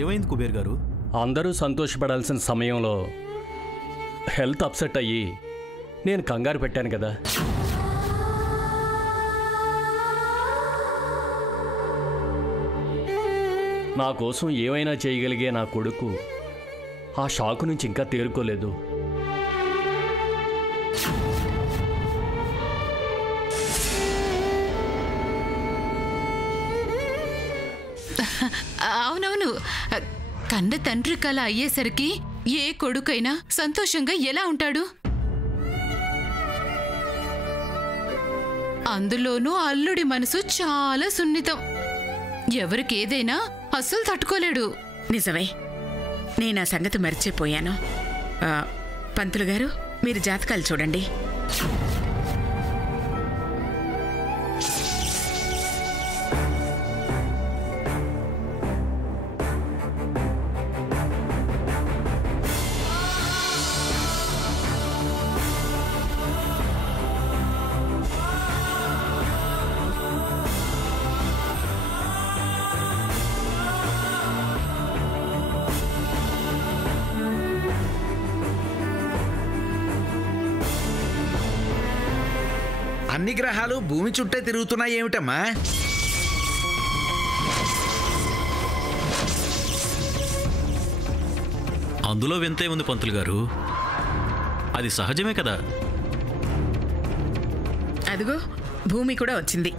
ఏమైంది కుబేర్ గారు? అందరూ సంతోషపడాల్సిన సమయంలో హెల్త్ అప్సెట్ అయ్యి నేను కంగారు పెట్టాను కదా. నా కోసం ఏమైనా చేయగలిగే నా కొడుకు ఆ షాకు నుంచి ఇంకా తేరుకోలేదు. అవునవును, కన్న తండ్రి కల అయ్యేసరికి ఏ కొడుకైనా సంతోషంగా ఎలా ఉంటాడు? అందులోనూ అల్లుడి మనసు చాలా సున్నితం. ఎవరికేదైనా అస్సలు తట్టుకోలేడు. నిజమే, నేను ఆ సంగతి మర్చిపోయాను. పంతులు గారు, మీరు జాతకాలు చూడండి. అన్ని గ్రహాలు భూమి చుట్టే తిరుగుతున్నాయి ఏమిటమ్మా? అందులో వింతే ఉంది పంతులు గారు, అది సహజమే కదా. అదిగో భూమి కూడా వచ్చింది.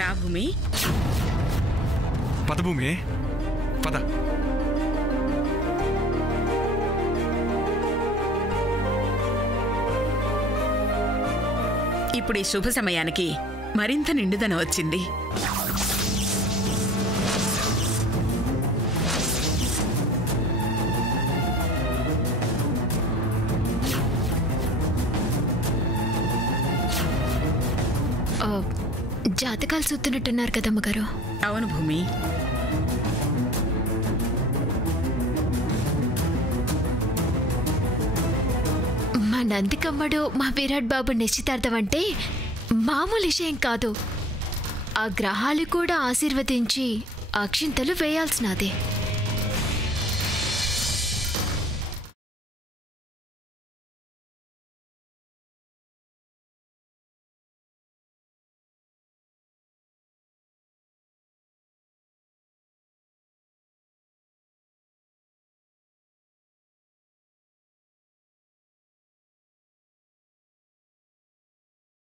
రా భూమి. పద భూమి, పద. ఇప్పుడు ఈ శుభ సమయానికి మరింత నిండుదనం వచ్చింది. జాతకాలు చూస్తున్నట్టున్నారు కదమ్మగారు. అవును భూమి. మా నందికమ్మడు మా విరాట్ బాబు నిశ్చితార్థం అంటే మామూలు విషయం కాదు. ఆ గ్రహాలు కూడా ఆశీర్వదించి అక్షింతలు వేయాల్సినదే.